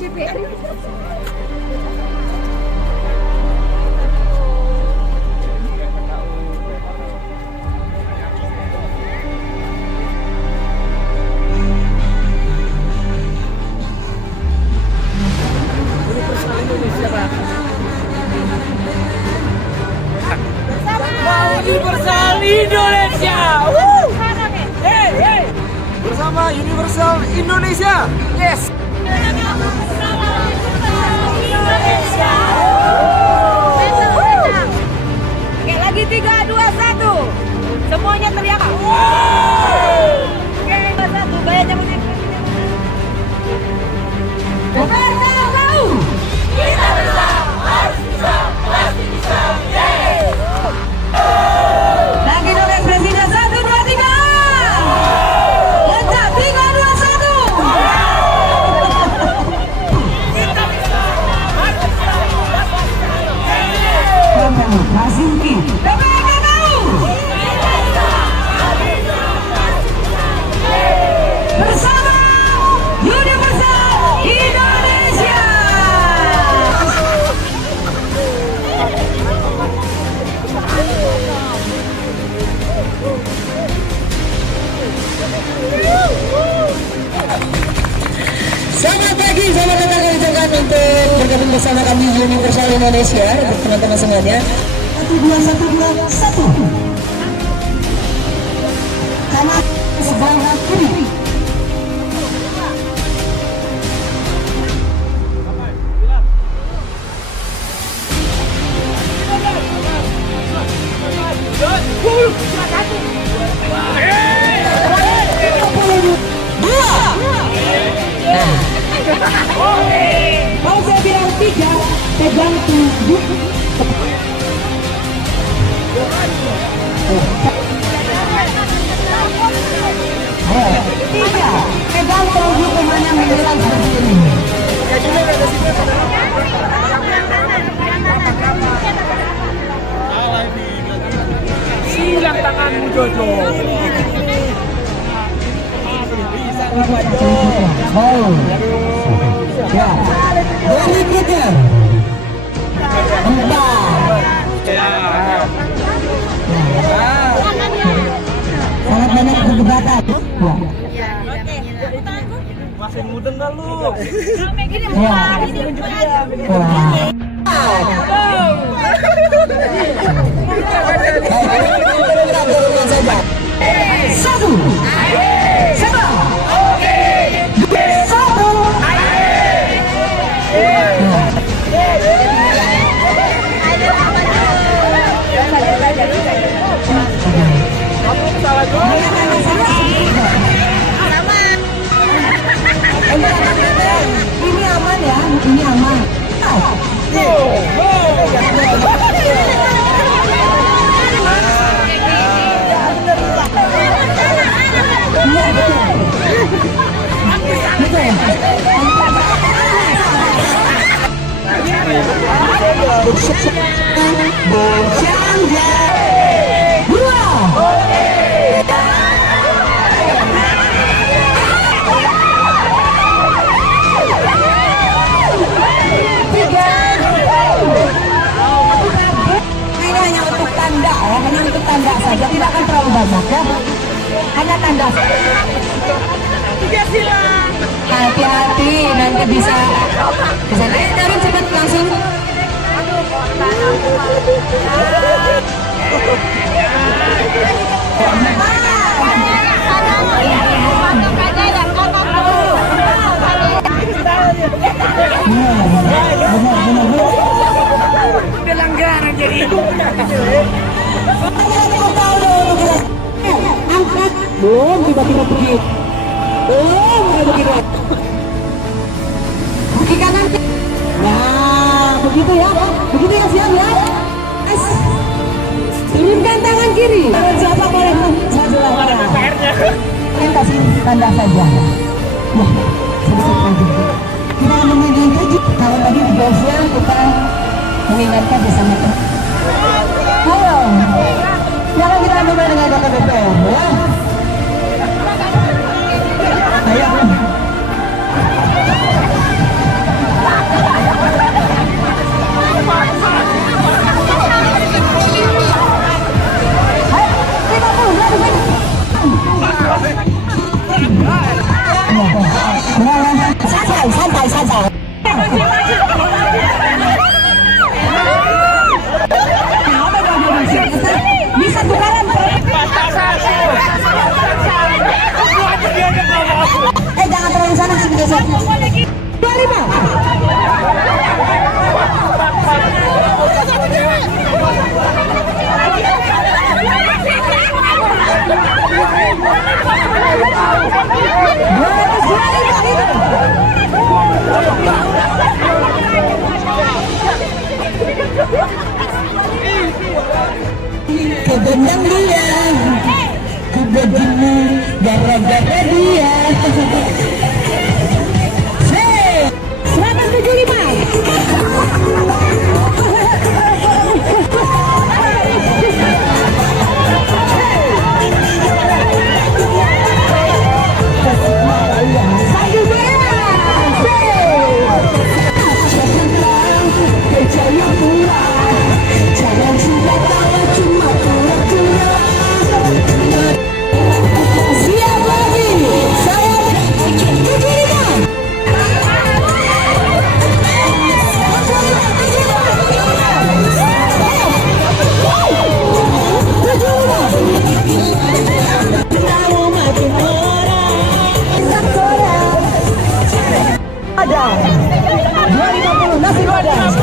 Universal Indonesia. Hey, hey. Bersama Universal Indonesia. Yes. Indonesia. Oke, lagi 3, 2, 1. Semuanya teriak. Oke, 2, 1. Bayarnya musik. Tahu. Kita bisa, harus bisa, pasti bisa. Lagi dong ekspresinya 1, 2, 3. Lencah 3, 2, 1. Kita bisa, harus bisa, pasti bisa. Hasilki. Bersama Universal Indonesia. Selamat pagi, selamat datang kami ucapkan untuk bergabung bersama kami Universal Indonesia untuk teman-teman semuanya. 1, 2, 1, 2, 1. Kanan sebelah kiri. Mau saya bilang 3, pegang 7. Tiga, pegang 7 kemana menjelang seperti ini. Silang tanganmu Jojo. Oh, ya. Berikutnya 4. Sangat banyak perdebatan. Masih mudeng gak lu? Satu. Ini aman ya, ini aman. Hanya untuk tanda saja, tidak akan terlalu banyak ya. Hanya tanda. Hati-hati, nanti bisa naik turun cepat langsung. Pelanggaran jadi. Angkat, belum tiba-tiba pergi. Belum begini. Kaki kanan. Nah, begitu ya, siap ya. Turunkan tangan kiri. Siapa boleh sajalah. Kalian kasih tanda saja. Ya, sedikit lagi. Kita mengingatkan kalau tadi di bawahnya kita mengingatkan bersama teman. Ayo, jangan kita mulai dengan data BPM ya. Ayo. Kegendang dia, ku begini gara-gara dia. 250 nasi padang.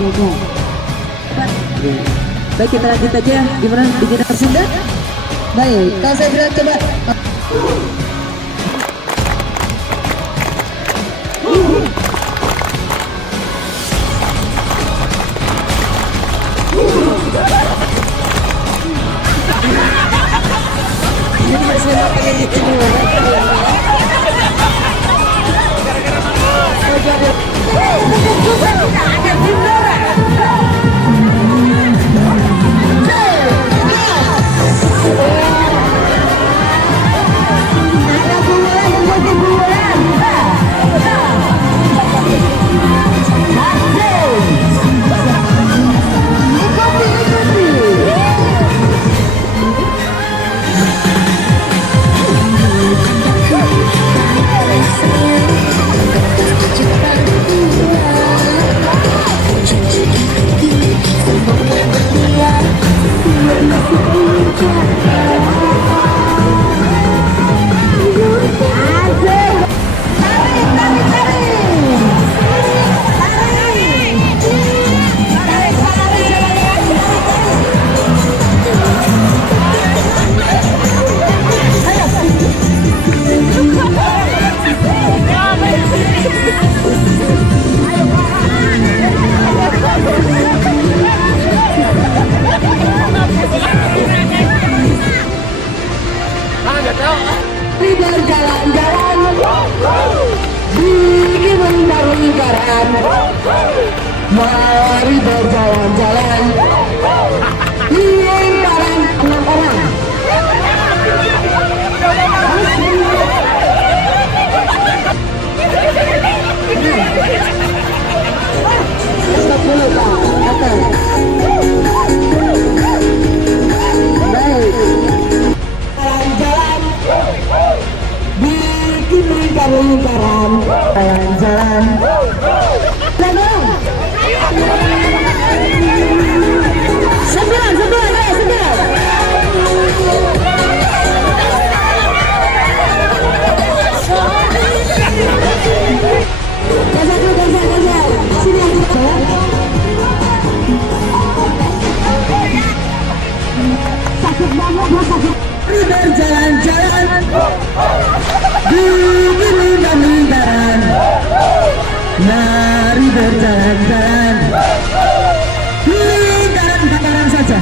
Mumu. Baik, kita lanjut aja. Gimana bikin Sunda? Baik, kalau saya bilang coba. Mari berjalan-jalan lingkaran 6 orang. Stop dulu Pak. Oke. Baik. Jalan-jalan bikin lingkaran. Jalan-jalan. Sembilan. Sini sakit banget, sakit. Berjalan-jalan di lingkaran. Mari berjalan-jalan lingkaran saja.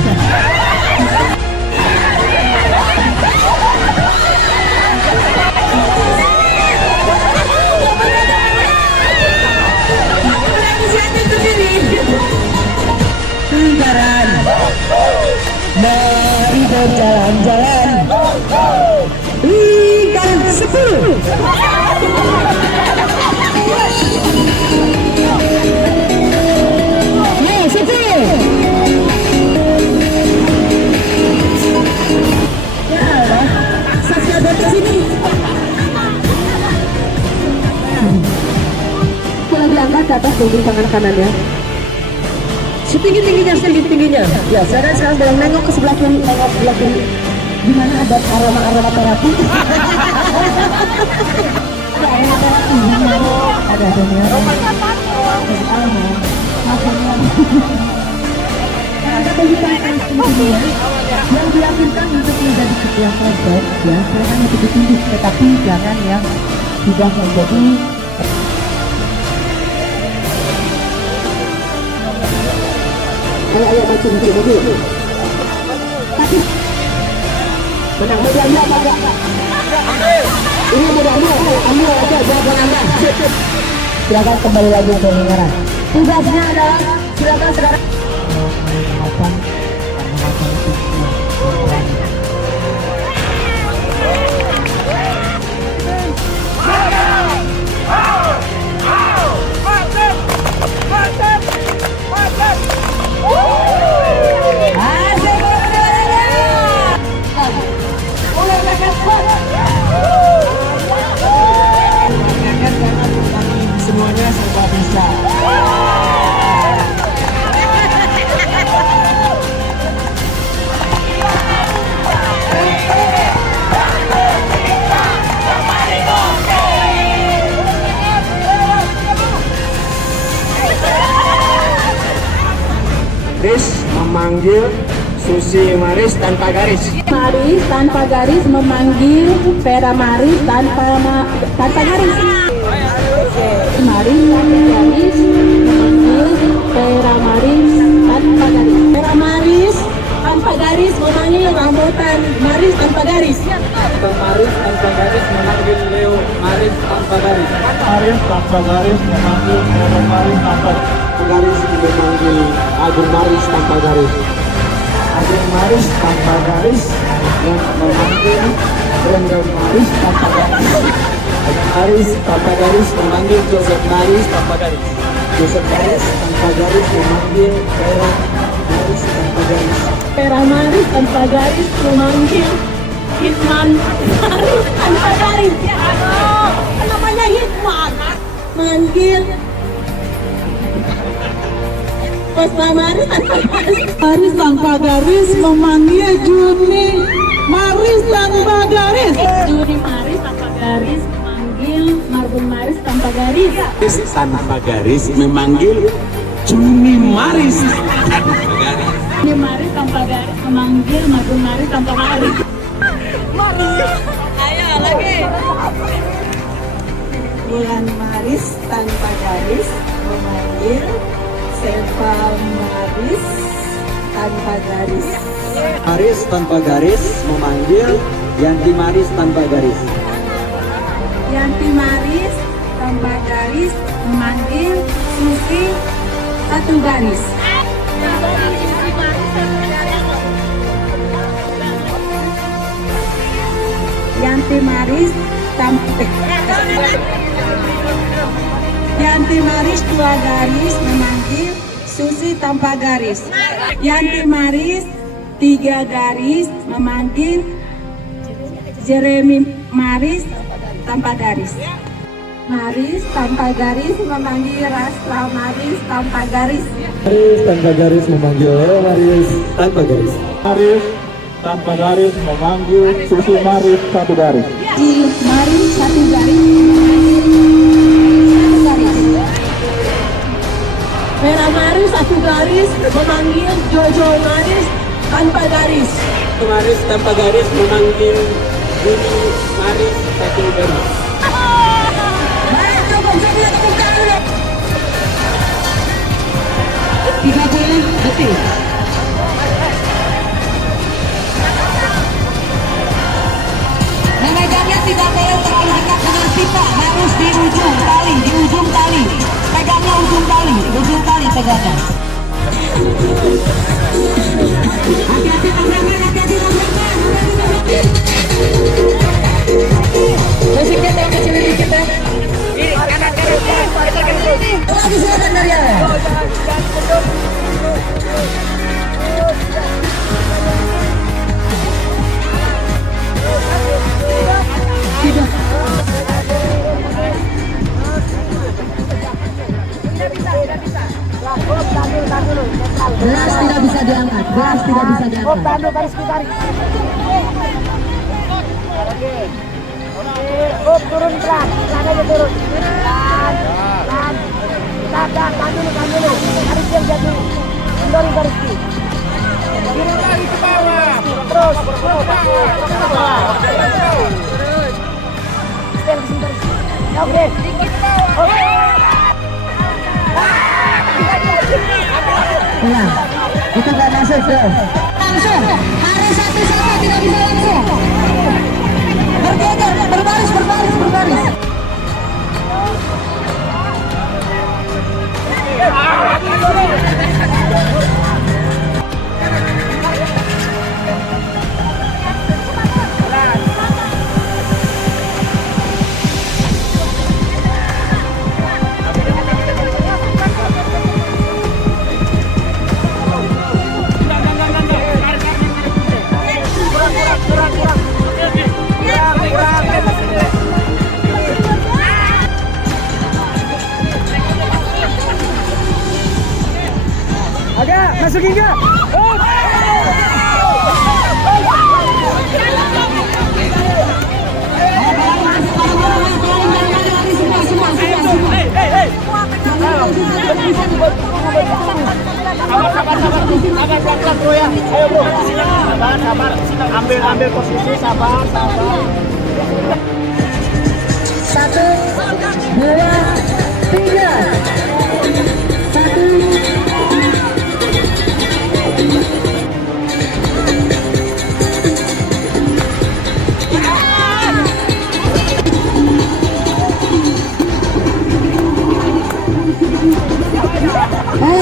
Lingkaran. Mari berjalan-jalan lingkaran 10. Diangkat ke atas dulu tangan kanannya setinggi-tingginya. Ya, sekarang boleh nengok ke sebelah kiri, gimana ada aroma terapi. Ada yang diyakinkan untuk menjadi ketua kelompok, ya silakan untuk ditunjuk, tetapi jangan yang sudah menjadi ayo maju. Tapi menang medali apa enggak? Ini medali ambil aja jawaban Anda. Silakan kembali lagi ke lingkaran. Tugasnya adalah silakan saudara. Semuanya serba bisa. memanggil Susi Maris tanpa garis. Maris tanpa garis memanggil Vera Maris tanpa garis. Maris tanpa garis memanggil Vera Maris tanpa garis. Vera Maris tanpa garis memanggil rambutan Maris tanpa garis. Maris tanpa garis memanggil Leo Maris tanpa garis. Maris tanpa garis memanggil Leo Maris tanpa garis memanggil Agung Maris tanpa garis. Agung Maris tanpa garis yang memanggil Brenda Maris tanpa garis. Maris tanpa garis memanggil Joseph Maris tanpa garis. Joseph Maris tanpa garis memanggil Vera Maris tanpa garis. Vera Maris tanpa garis memanggil Hitman Maris tanpa garis. Ya aduh, namanya Hitman. Manggil Puspa Maris tanpa garis. Maris tanpa garis memanggil Juni Maris tanpa garis. Juni Maris tanpa garis memanggil Marbun Maris tanpa garis. Tanpa garis memanggil Juni Maris tanpa garis. Juni Maris tanpa garis memanggil Marbun Maris tanpa garis. Ayo lagi. Bulan Maris tanpa garis memanggil Seva Maris tanpa garis. Maris tanpa garis memanggil Yanti Maris tanpa garis. Yanti Maris tanpa garis memanggil Susi satu garis. Yanti Maris Yanti Maris dua garis memanggil Susi tanpa garis. Yanti Maris tiga garis memanggil Jeremy Maris tanpa garis. Maris tanpa garis memanggil Rastra Maris tanpa garis. Maris tanpa garis memanggil Leo Maris tanpa garis. Maris tanpa garis memanggil Susi Maris satu garis. Maris satu garis. Vera Maris satu garis memanggil Jojo Maris tanpa garis. Maris tanpa garis memanggil Juni Maris satu garis. Tiga detik. Memegangnya tidak boleh terlalu dekat dengan pipa, harus di ujung tali, pegangnya ujung tali pegangnya. Hati-hati tabrakan, musiknya tolong kecilin dikit ya. Lagi silakan dari ya. Gelas tidak bisa diangkat. Turun pelan, pelan aja turun. Pelan. Tahan dulu. Tarik jam dulu. Mundurin Rizky. Kiri lagi ke bawah. Terus. Stand ke sini. Oke. Oke. Ya, itu nggak masuk bro. Langsung, hari satu sama tidak bisa langsung. Bergeser, berbaris. Masukin nggak? Sabar. Ambil posisi, sabar. 1, 2, 3. 1.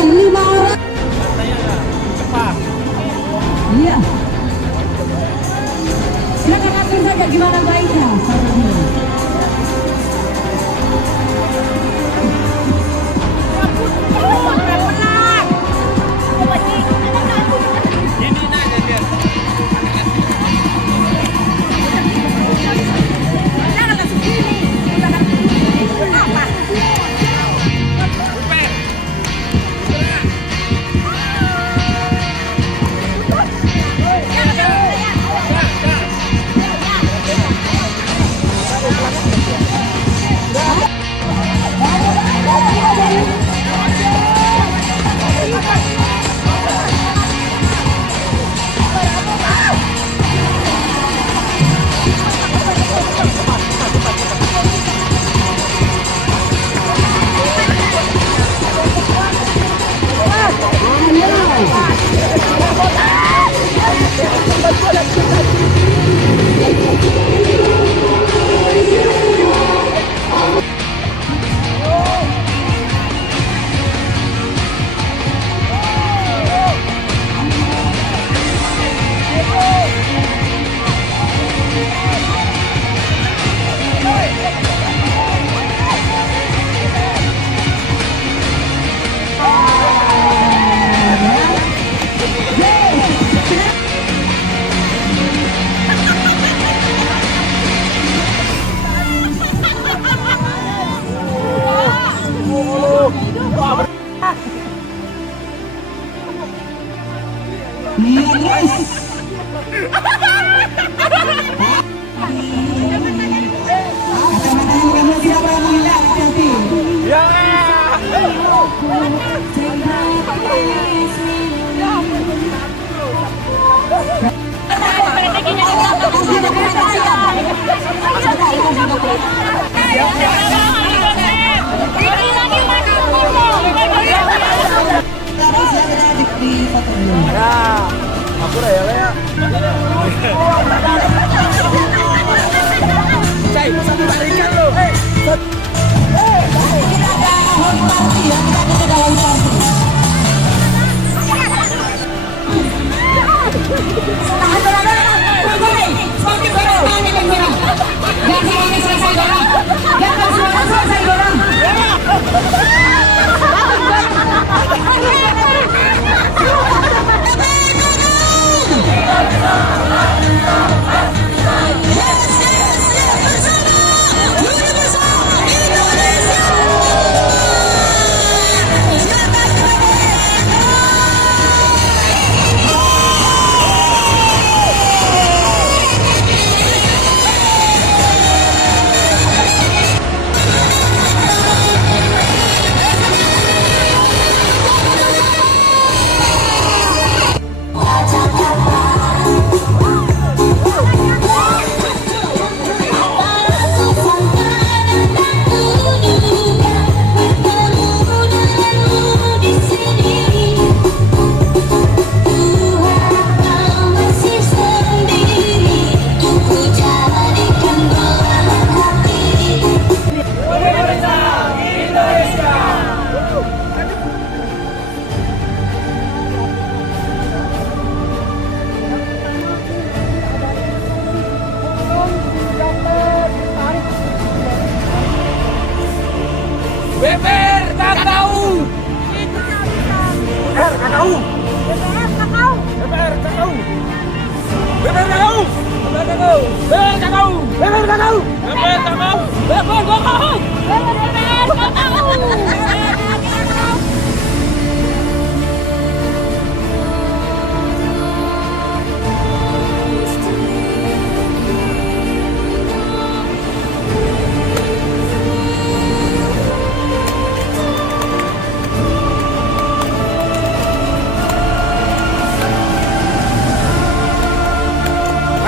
Lima orang. Iya. Silakan atur saja gimana baiknya.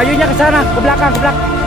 Majunya ke sana, ke belakang, ke belakang.